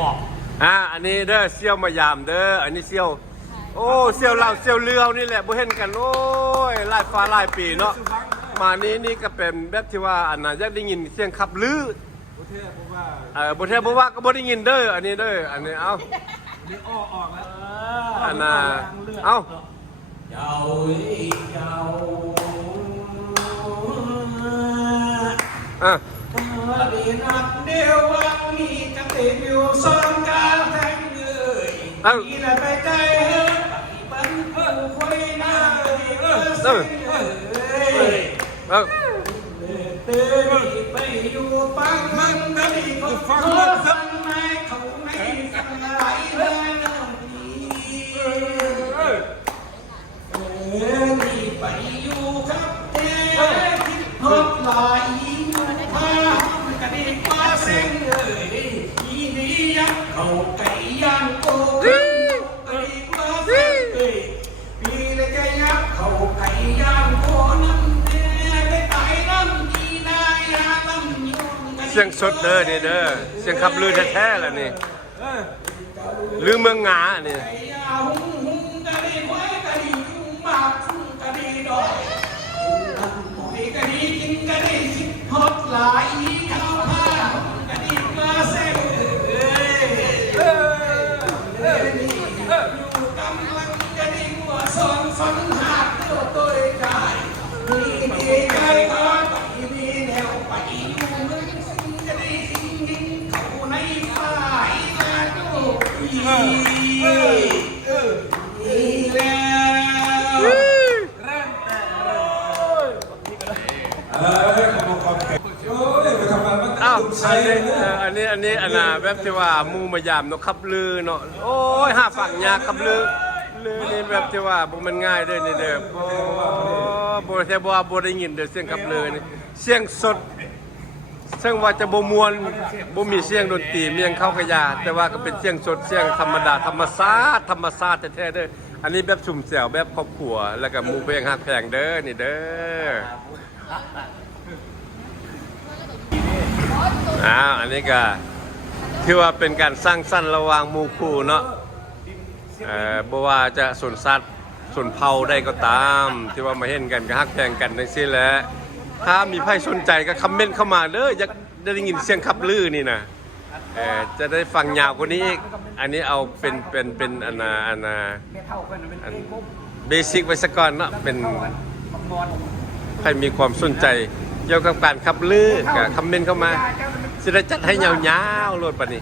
บอกอันนี้เด้อเซี่ยวมายามเด้ออันนี้เซี่ยวโอ้เซี่ยวเราเซี่ยวเรือนี่แหละบ่เห็นกันโอ้ยหลายฟ้าหลายปีเนาะมานี่ก็เป็นแบบที่ว่าอันน่ะอยากได้ยินเสียงขับลือประเทศบอกว่าบ่แท้บ่ว่าก็บ่ได้ยินเด้ออันนี้เด้ออันนี้เอานี่ออกแล้วอันน่ะเอาเจ้าเจ้าดีนักเดียววันนี้จะติดอยู่สองการแทงเลยนี่แหละไปใจปันผู้คุยหน้าเตือนไปอยู่ปังมันก็ดีก็ฟังสักในเขาในสักไหลเลยนี่ไปอยู่ครับเจ้ที่ทดลายพาก็ดีมาเส้นเลยอีนี้ยักเขาไก่ย่างโก้ก็ดีกว่าเส้นเลยปีเลยจะยักเขาไก่ย่างโก้นั่นเสียงสดเด้อนี่เด้อเสียงขับลือแท้ๆแล้วนี่ลือเมืองงานี่ฝันหาตัวตัวใจมีใจก็มีแนวไปอยู่เมืองจะได้สิ่งเขาในฝ่ายและดูนี่แล้วเริ่มแต่อันน่ะแบบที่ว่ามูมายามเนาะขับลือเนาะโอ้ยห้าฝั่งยาขับลือนี่แบบที่ว่าบ่มันง่ายเด้อนี่เด้อบ่แท้บ่ได้ยินเด้อเสียงขับลือนี่เสียงสดซึ่งว่าจะบ่ม่วนบ่มีเสียงดนตรีเมียงเข้ากะยาแต่ว่าก็เป็นเสียงสดเสียงธรรมดาธรรมชาติแท้ๆเด้ออันนี้แบบสุ่มแซวแบบครอบครัวแล้วก็หมู่เพลงฮักแพงเด้อนี่เด้ออันนี้ก็ถือว่าเป็นการสร้างสรรค์ระหว่างหมู่คู่เนาะบ่ว่าจะส่วนสัตว์ส่วนเผ่าได้ก็ตามที่ว่ามาเห็นกันก็ฮักแพงกันจังซี่แหละถ้ามีใครสนใจก็คอมเมนต์เข้ามาเด้ออยากได้ยินเสียงขับลือนี่นะจะได้ฟังยาวกว่านี้อีกอันนี้เอาเป็นอันเบสิกไว้สักก่อนเนาะเป็นใครมีความสนใจเกี่ยวกับการขับลือก็คอมเมนต์เข้ามาสิได้จัดให้ยาวๆโลดปานนี้